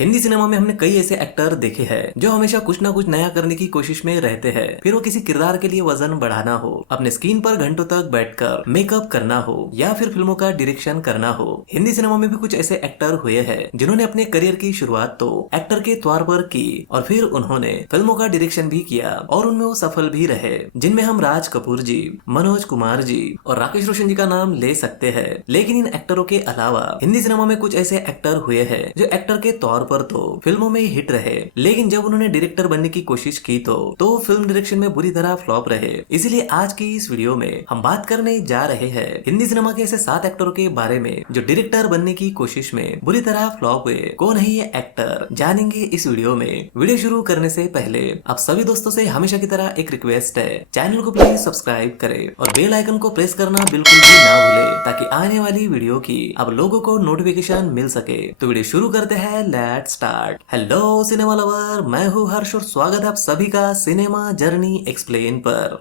Hindi cinema में हमने कई ऐसे एक्टर देखे हैं जो हमेशा कुछ ना कुछ नया करने की कोशिश में रहते हैं। फिर वो किसी किरदार के लिए वजन बढ़ाना हो, अपने स्क्रीन पर घंटों तक बैठकर मेकअप करना हो, या फिर फिल्मों का डायरेक्शन करना हो। हिंदी सिनेमा में भी कुछ ऐसे एक्टर हुए हैं जिन्होंने अपने करियर की शुरुआत तो एक्टर के तौर पर की और फिर उन्होंने फिल्मों का डायरेक्शन भी किया और उनमें वो सफल भी रहे, जिनमें हम राज कपूर जी, मनोज कुमार जी और राकेश रोशन जी का नाम ले सकते हैं। लेकिन इन एक्टरों के अलावा हिंदी सिनेमा में कुछ ऐसे एक्टर हुए हैं जो एक्टर के तौर पर तो फिल्मों में ही हिट रहे, लेकिन जब उन्होंने डायरेक्टर बनने की कोशिश की तो फिल्म डायरेक्शन में बुरी तरह फ्लॉप रहे। इसीलिए आज की इस वीडियो में हम बात करने जा रहे हैं हिंदी सिनेमा के ऐसे 7 एक्टरों के बारे में जो डायरेक्टर बनने की कोशिश में बुरी तरह फ्लॉप हुए। कौन है ये एक्टर, जानेंगे इस वीडियो में। वीडियो शुरू करने से पहले आप सभी दोस्तों से हमेशा की तरह एक रिक्वेस्ट है, चैनल को प्लीज सब्सक्राइब करें और बेल आइकन को प्रेस करना बिल्कुल भी ना भूले ताकि आने वाली वीडियो की आप लोगों को नोटिफिकेशन मिल सके। तो वीडियो शुरू करते हैं, let's start. Hello cinema lover, मैं हूँ हर्ष और स्वागत है आप सभी का सिनेमा जर्नी एक्सप्लेन पर।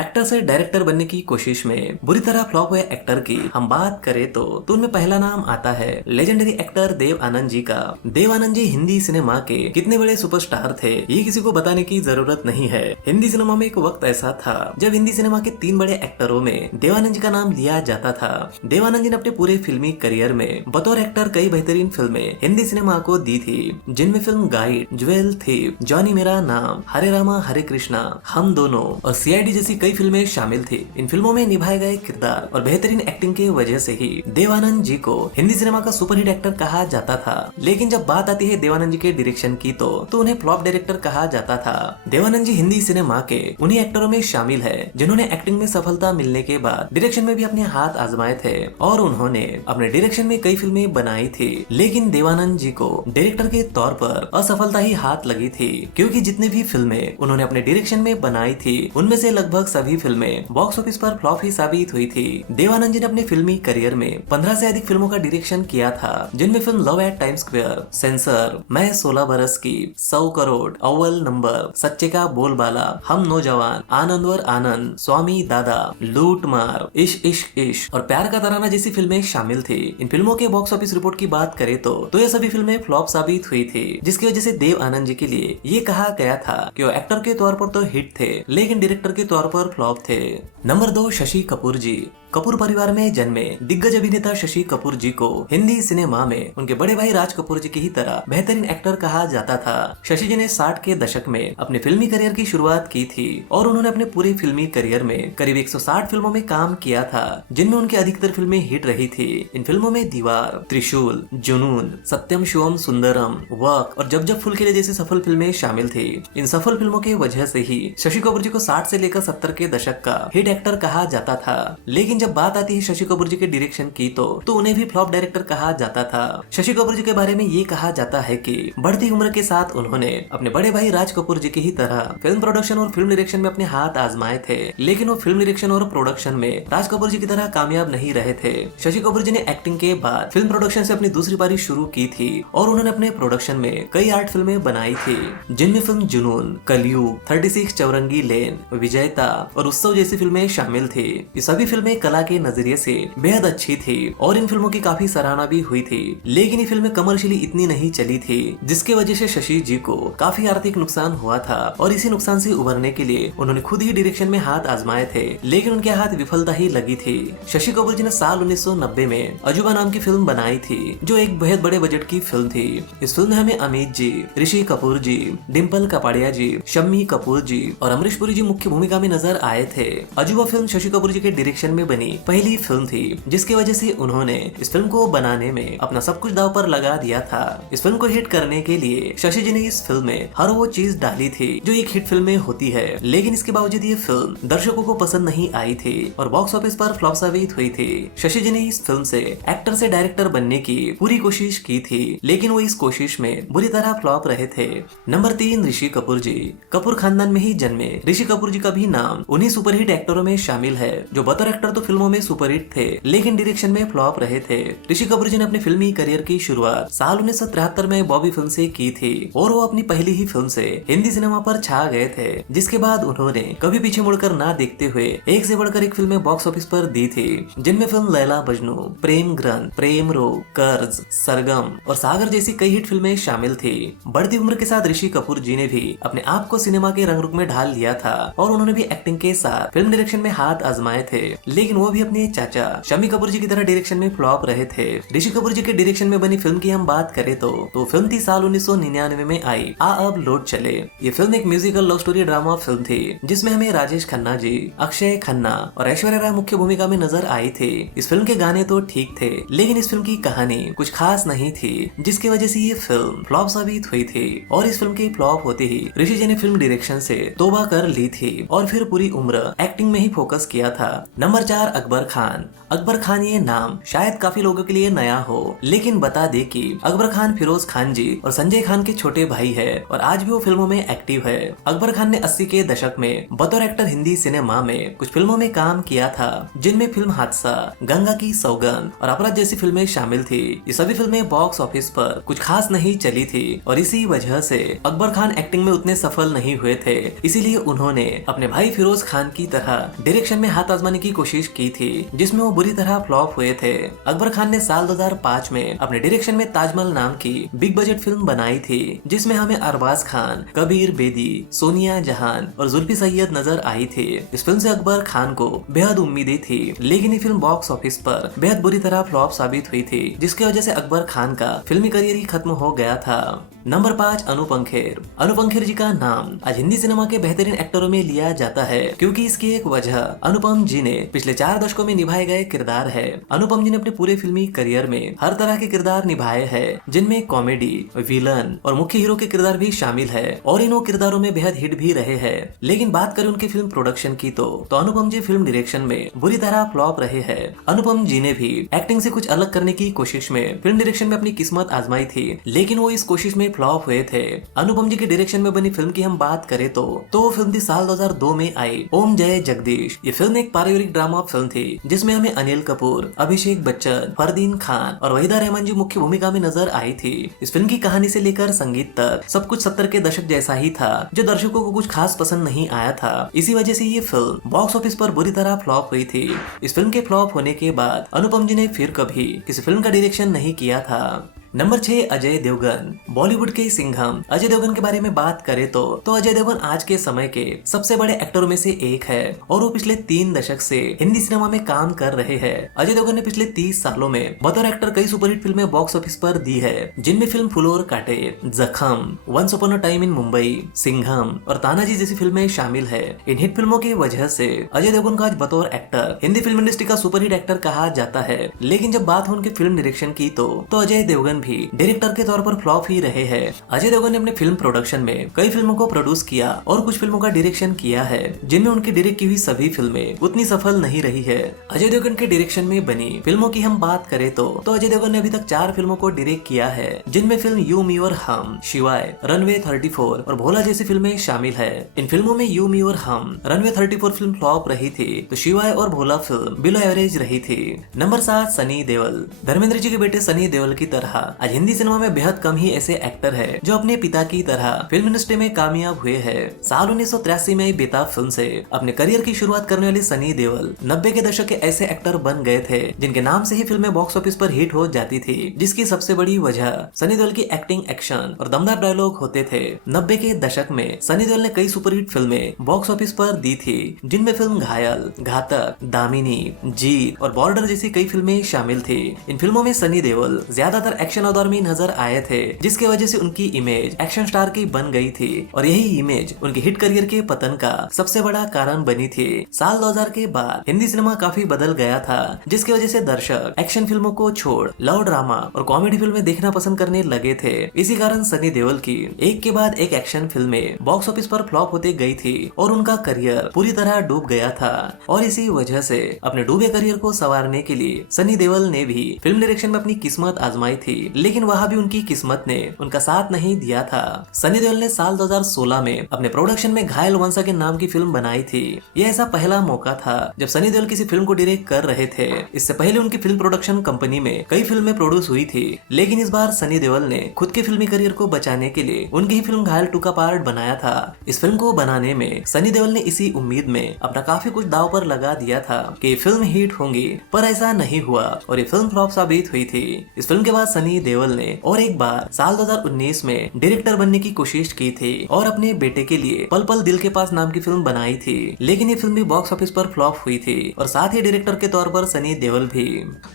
एक्टर से डायरेक्टर बनने की कोशिश में बुरी तरह फ्लॉप हुए एक्टर की हम बात करें तो उनमें पहला नाम आता है लेजेंडरी एक्टर देव आनंद जी का। देव आनंद जी हिंदी सिनेमा के कितने बड़े सुपरस्टार थे ये किसी को बताने की जरूरत नहीं है। हिंदी सिनेमा में एक वक्त ऐसा था जब हिंदी सिनेमा के 3 बड़े एक्टरों में देव आनंद जी का नाम लिया जाता था। देव आनंद जी ने अपने पूरे फिल्मी करियर में बतौर एक्टर कई बेहतरीन फिल्में हिंदी सिनेमा को दी थी, जिनमें film guide, jewel thief, Johnny मेरा नाम, हरे रामा हरे कृष्णा, हम दोनों और सीआईडी जैसी कई फिल्में शामिल थी। इन फिल्मों में निभाए गए किरदार और बेहतरीन एक्टिंग के वजह से ही देवानंद जी को हिंदी सिनेमा का सुपरहिट एक्टर कहा जाता था। लेकिन जब बात आती है देवानंद जी के डायरेक्शन की तो उन्हें फ्लॉप डायरेक्टर कहा जाता था। देवानंद जी हिंदी सिनेमा के उन्हीं एक्टरों में शामिल है जिन्होंने एक्टिंग में सफलता मिलने के बाद डायरेक्शन में भी अपने हाथ आजमाए थे और उन्होंने अपने डायरेक्शन में कई फिल्में बनाई थी। लेकिन देवानंद जी को डायरेक्टर के तौर पर असफलता ही हाथ लगी थी, क्योंकि जितने भी फिल्में उन्होंने अपने डायरेक्शन में बनाई थी उनमें से लगभग सभी फिल्में बॉक्स ऑफिस पर फ्लॉप ही साबित हुई थी। देवानंद जी ने अपने फिल्मी करियर में 15 से अधिक फिल्मों का डायरेक्शन किया था, जिनमें film love at time square, sensor, मैं 16 बरस की, 100 करोड़, अव्वल नंबर, सच्चे का बोलबाला, हम नौजवान, आनंद और आनंद, स्वामी दादा, लूट मार, इश्क इश्क इश्क और प्यार का तराना जैसी फिल्में शामिल थी। इन फिल्मों के बॉक्स ऑफिस रिपोर्ट की बात करें तो ये सभी फिल्में फ्लॉप साबित हुई थी, जिसकी वजह से देव आनंद जी के लिए ये कहा गया था कि वो एक्टर के तौर पर तो हिट थे लेकिन डायरेक्टर के तौर पर फ्लॉप थे। नंबर 2, शशि कपूर जी। कपूर परिवार में जन्मे दिग्गज अभिनेता शशि कपूर जी को हिंदी सिनेमा में उनके बड़े भाई राज कपूर जी की ही तरह बेहतरीन एक्टर कहा जाता था। शशि जी ने 60 के दशक में अपने फिल्मी करियर की शुरुआत की थी और उन्होंने अपने पूरे फिल्मी करियर में करीब 160 फिल्मों में काम किया था, जिनमें उनकी अधिकतर फिल्में हिट रही थी। इन फिल्मों में दीवार, त्रिशूल, जुनून, सत्यम शिवम सुंदरम, वक्त और जब जब फूल खिले जैसी सफल फिल्में शामिल थी। इन सफल फिल्मों की वजह से ही शशि कपूर जी को 60 से लेकर 70 के दशक का हिट एक्टर कहा जाता था। लेकिन जब बात आती है शशि कपूर जी के डायरेक्शन की तो उन्हें भी फ्लॉप डायरेक्टर कहा जाता था। शशि कपूर जी के बारे में ये कहा जाता है कि बढ़ती उम्र के साथ उन्होंने अपने बड़े भाई राज कपूर जी की ही तरह फिल्म प्रोडक्शन और फिल्म डायरेक्शन में अपने हाथ आजमाए थे, लेकिन वो फिल्म डायरेक्शन और प्रोडक्शन में राज कपूर जी की तरह कामयाब नहीं रहे थे। शशि कपूर जी ने एक्टिंग के बाद फिल्म प्रोडक्शन से अपनी दूसरी पारी शुरू की थी और उन्होंने अपने प्रोडक्शन में कई आर्ट फिल्में बनाई थी, जिनमें फिल्म जुनून, कलयुग, 36 चौरंगी लेन, विजेता और उत्सव जैसी फिल्में शामिल थी। ये सभी फिल्में कला के नजरिए से बेहद अच्छी थी और इन फिल्मों की काफी सराहना भी हुई थी, लेकिन ये फिल्में कमर्शियली इतनी नहीं चली थी, जिसकी वजह से शशि जी को काफी आर्थिक नुकसान हुआ था और इसी नुकसान से उभरने के लिए उन्होंने खुद ही डायरेक्शन में हाथ आजमाए थे, लेकिन उनके हाथ विफलता ही लगी थी। शशि कपूर जी ने साल 1990 में अजूबा नाम की फिल्म बनाई थी, जो एक बेहद बड़े बजट की फिल्म थी। इस फिल्म में हमें अमित जी, ऋषि कपूर जी, डिम्पल कपाड़िया जी, शम्मी कपूर जी और अमरीश पुरी जी मुख्य भूमिका में नजर आए थे। अजूबा फिल्म शशि कपूर जी के डायरेक्शन में बनी पहली फिल्म थी, जिसकी वजह से उन्होंने इस फिल्म को बनाने में अपना सब कुछ दांव पर लगा दिया था। इस फिल्म को हिट करने के लिए शशि जी ने इस फिल्म में हर वो चीज डाली थी जो एक हिट फिल्म में होती है, लेकिन इसके बावजूद ये फिल्म दर्शकों को पसंद नहीं आई थी और बॉक्स ऑफिस पर फ्लॉप साबित हुई थी। शशि जी ने इस फिल्म से एक्टर से डायरेक्टर बनने की पूरी कोशिश की थी, लेकिन वो इस कोशिश में बुरी तरह फ्लॉप रहे थे। नंबर 3, ऋषि कपूर जी। कपूर खानदान में ही जन्मे ऋषि कपूर जी का भी नाम उन्हीं सुपरहिट एक्टरों में शामिल है जो बतौर एक्टर तो फिल्मों में सुपरहिट थे लेकिन डायरेक्शन में फ्लॉप रहे थे। ऋषि कपूर जी ने अपने फिल्मी करियर की शुरुआत साल 1973 में बॉबी फिल्म से की थी और वो अपनी पहली ही फिल्म से हिंदी सिनेमा पर छा गए थे, जिसके बाद उन्होंने कभी पीछे मुड़कर ना देखते हुए एक से बढ़कर एक फिल्में बॉक्स ऑफिस पर दी थी, जिनमें फिल्म लैला मजनू, प्रेम ग्रंथ, प्रेम रोग, कर्ज, सरगम और सागर जैसी कई हिट फिल्में शामिल थी। बढ़ती उम्र के साथ ऋषि कपूर जी ने भी अपने आप को सिनेमा के रंग रूप में ढाल लिया था और उन्होंने भी एक्टिंग के साथ फिल्म डायरेक्शन में हाथ आजमाए थे, लेकिन वो भी अपने चाचा शम्मी कपूर जी की तरह डायरेक्शन में फ्लॉप रहे थे। ऋषि कपूर जी के डायरेक्शन में बनी फिल्म की हम बात करें तो फिल्म थी साल 1999 में आई आ अब लौट चले। ये फिल्म एक musical love story drama film थी जिसमें हमें राजेश खन्ना जी, अक्षय खन्ना और ऐश्वर्या राय मुख्य भूमिका में नजर आई थी। इस फिल्म के गाने तो ठीक थे लेकिन इस फिल्म की कहानी कुछ खास नहीं थी, जिसकी वजह से ये फिल्म फ्लॉप साबित हुई थी और इस फिल्म के फ्लॉप होते ही ऋषि जी ने फिल्म डायरेक्शन से तौबा कर ली थी और फिर पूरी उम्र एक्टिंग में ही फोकस किया था। नंबर 4, अकबर खान। अकबर खान ये नाम शायद काफी लोगों के लिए नया हो, लेकिन बता दे कि अकबर खान फिरोज खान जी और संजय खान के छोटे भाई है और आज भी वो फिल्मों में एक्टिव है। अकबर खान ने 80 के दशक में बतौर एक्टर हिंदी सिनेमा में कुछ फिल्मों में काम किया था, जिनमें फिल्म हादसा, गंगा की सौगंध और अपराध जैसी फिल्में शामिल थी। ये सभी फिल्में बॉक्स ऑफिस पर कुछ खास नहीं चली थी और इसी वजह से अकबर खान एक्टिंग में उतने सफल नहीं हुए थे। इसीलिए उन्होंने अपने भाई फिरोज खान की तरह डायरेक्शन में हाथ आजमाने की कोशिश की थी, जिसमें वो बुरी तरह फ्लॉप हुए थे। अकबर खान ने साल 2005 में अपने डायरेक्शन में ताजमहल नाम की बिग बजट फिल्म बनाई थी, जिसमें हमें अरबाज खान, कबीर बेदी, सोनिया जहान और जुल्फी सैयद नजर आई थी। इस फिल्म से अकबर खान को बेहद उम्मीदें थी, लेकिन ये फिल्म बॉक्स ऑफिस पर बेहद बुरी तरह फ्लॉप साबित हुई थी, जिसकी वजह से अकबर खान का फिल्मी करियर ही खत्म हो गया था। नंबर 5, अनुपम खेर। अनुपम खेर जी का नाम आज हिंदी सिनेमा के बेहतरीन एक्टरों में लिया जाता है, क्योंकि इसकी एक वजह अनुपम जी ने पिछले 4 दशकों में निभाए गए किरदार है। अनुपम जी ने अपने पूरे फिल्मी करियर में हर तरह के किरदार निभाए हैं, जिनमें कॉमेडी, विलन और मुख्य हीरो के किरदार भी शामिल है और इन किरदारों में बेहद हिट भी रहे हैं। लेकिन बात करें उनकी फिल्म प्रोडक्शन की तो अनुपम जी फिल्म डायरेक्शन में बुरी तरह फ्लॉप रहे हैं। अनुपम जी ने भी एक्टिंग से कुछ अलग करने की कोशिश में फिल्म डायरेक्शन में अपनी किस्मत आजमाई थी, लेकिन वो इस कोशिश में फ्लॉप हुए थे। अनुपम जी के डायरेक्शन में बनी फिल्म की हम बात करें तो फिल्म थी साल 2002 में आई ओम जय जगदीश। ये फिल्म एक पारिवारिक ड्रामा फिल्म थी, जिसमें हमें अनिल कपूर, अभिषेक बच्चन, फरदीन खान और वहीदा रहमान जी मुख्य भूमिका में नजर आई थी। इस फिल्म की कहानी से लेकर संगीत तक सब कुछ 70 के दशक जैसा ही था, जो दर्शकों को कुछ खास पसंद नहीं आया था। इसी वजह से ये फिल्म बॉक्स ऑफिस पर बुरी तरह फ्लॉप हुई थी। इस फिल्म के फ्लॉप होने के बाद अनुपम जी ने फिर कभी किसी फिल्म का डायरेक्शन नहीं किया था। नंबर 6, अजय देवगन। बॉलीवुड के सिंघम अजय देवगन के बारे में बात करें तो अजय देवगन आज के समय के सबसे बड़े एक्टरों में से एक है और वो पिछले 3 दशक से हिंदी सिनेमा में काम कर रहे हैं। अजय देवगन ने पिछले 30 सालों में बतौर एक्टर कई सुपरहिट फिल्में बॉक्स ऑफिस पर दी है, जिनमें फिल्म फूल और कांटे, जख्म, once upon a time in Mumbai, Singham और तानाजी जैसी फिल्में शामिल है। इन हिट फिल्मों की वजह से अजय देवगन को आज बतौर एक्टर हिंदी फिल्म इंडस्ट्री का सुपरहिट एक्टर कहा जाता है। लेकिन जब बात हो उनके फिल्म डायरेक्शन की तो अजय देवगन भी डायरेक्टर के तौर पर फ्लॉप ही रहे हैं। अजय देवगन ने अपने फिल्म प्रोडक्शन में कई फिल्मों को प्रोड्यूस किया और कुछ फिल्मों का डायरेक्शन किया है, जिनमें उनकी डायरेक्ट की हुई सभी फिल्में उतनी सफल नहीं रही है। अजय देवगन के डायरेक्शन में बनी फिल्मों की हम बात करें तो अजय देवगन ने अभी तक 4 फिल्मों को डायरेक्ट किया है, जिनमें फिल्म यू मी और हम, शिवाय, रनवे 34 और भोला जैसी फिल्में शामिल है। इन फिल्मों में यू मी और हम, रनवे 34 फिल्म फ्लॉप रही थी तो शिवाय और भोला फिल्म बिलो एवरेज रही थी। नंबर 7, सनी देओल। धर्मेंद्र जी के बेटे सनी देओल की तरह आज हिंदी सिनेमा में बेहद कम ही ऐसे एक्टर है जो अपने पिता की तरह फिल्म इंडस्ट्री में कामयाब हुए हैं। साल 1983 में बेताब फिल्म से अपने करियर की शुरुआत करने वाले सनी देओल 90 के दशक के ऐसे एक्टर बन गए थे जिनके नाम से ही फिल्में बॉक्स ऑफिस पर हिट हो जाती थी, जिसकी सबसे बड़ी वजह सनी देओल की एक्टिंग, एक्शन और दमदार डायलॉग होते थे। 90 के दशक में सनी देओल ने कई सुपरहिट फिल्में बॉक्स ऑफिस पर दी थी, जिनमें फिल्म घायल, घातक, दामिनी, जीत और बॉर्डर जैसी कई फिल्में शामिल थी। इन फिल्मों में सनी देओल ज्यादातर एक्शन दौर में नजर आए थे, जिसकी वजह से उनकी इमेज एक्शन स्टार की बन गई थी और यही इमेज उनके हिट करियर के पतन का सबसे बड़ा कारण बनी थी। साल 2000 के बाद हिंदी सिनेमा काफी बदल गया था, जिसकी वजह से दर्शक एक्शन फिल्मों को छोड़ लव ड्रामा और कॉमेडी फिल्में देखना पसंद करने लगे थे। इसी कारण सनी देओल की एक के बाद एक एक्शन फिल्में बॉक्स ऑफिस पर फ्लॉप होते गई थी और उनका करियर पूरी तरह डूब गया था। और इसी वजह से अपने डूबे करियर को संवारने के लिए सनी देओल ने भी फिल्म डायरेक्शन में अपनी किस्मत आजमाई थी लेकिन वहाँ भी उनकी किस्मत ने उनका साथ नहीं दिया था। सनी देओल ने साल 2016 में अपने प्रोडक्शन में घायल वंस अगेन नाम की फिल्म बनाई थी। यह ऐसा पहला मौका था जब सनी देओल किसी फिल्म को डायरेक्ट कर रहे थे। इससे पहले उनकी फिल्म प्रोडक्शन कंपनी में कई फिल्में प्रोड्यूस हुई थी, लेकिन इस बार सनी देओल ने खुद के फिल्मी करियर को बचाने के लिए उनकी ही फिल्म घायल 2 का पार्ट बनाया था। इस फिल्म को बनाने में सनी देओल ने इसी उम्मीद में अपना काफी कुछ दांव पर लगा दिया था कि फिल्म हिट होंगी, पर ऐसा नहीं हुआ और ये फिल्म फ्लॉप साबित हुई थी। इस फिल्म के बाद सनी देओल ने और एक बार साल 2019 में डायरेक्टर बनने की कोशिश की थी और अपने बेटे के लिए पल पल दिल के पास नाम की फिल्म बनाई थी, लेकिन ये फिल्म भी बॉक्स ऑफिस पर फ्लॉप हुई थी और साथ ही डायरेक्टर के तौर पर सनी देओल भी।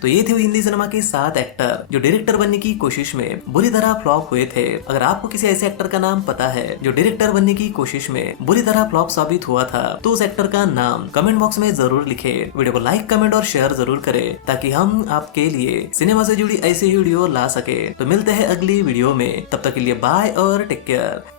तो ये थे हिंदी सिनेमा के 7 एक्टर जो डायरेक्टर बनने की कोशिश में बुरी तरह फ्लॉप हुए थे। अगर आपको किसी ऐसे एक्टर का नाम पता है जो डायरेक्टर बनने की कोशिश में बुरी तरह फ्लॉप साबित हुआ था, तो उस एक्टर का नाम कमेंट बॉक्स में जरूर लिखे। वीडियो को लाइक, कमेंट और शेयर जरूर करें ताकि हम आपके लिए सिनेमा से जुड़ी ऐसी वीडियो ला सके। तो मिलते हैं अगली वीडियो में, तब तक के लिए बाय और टेक केयर।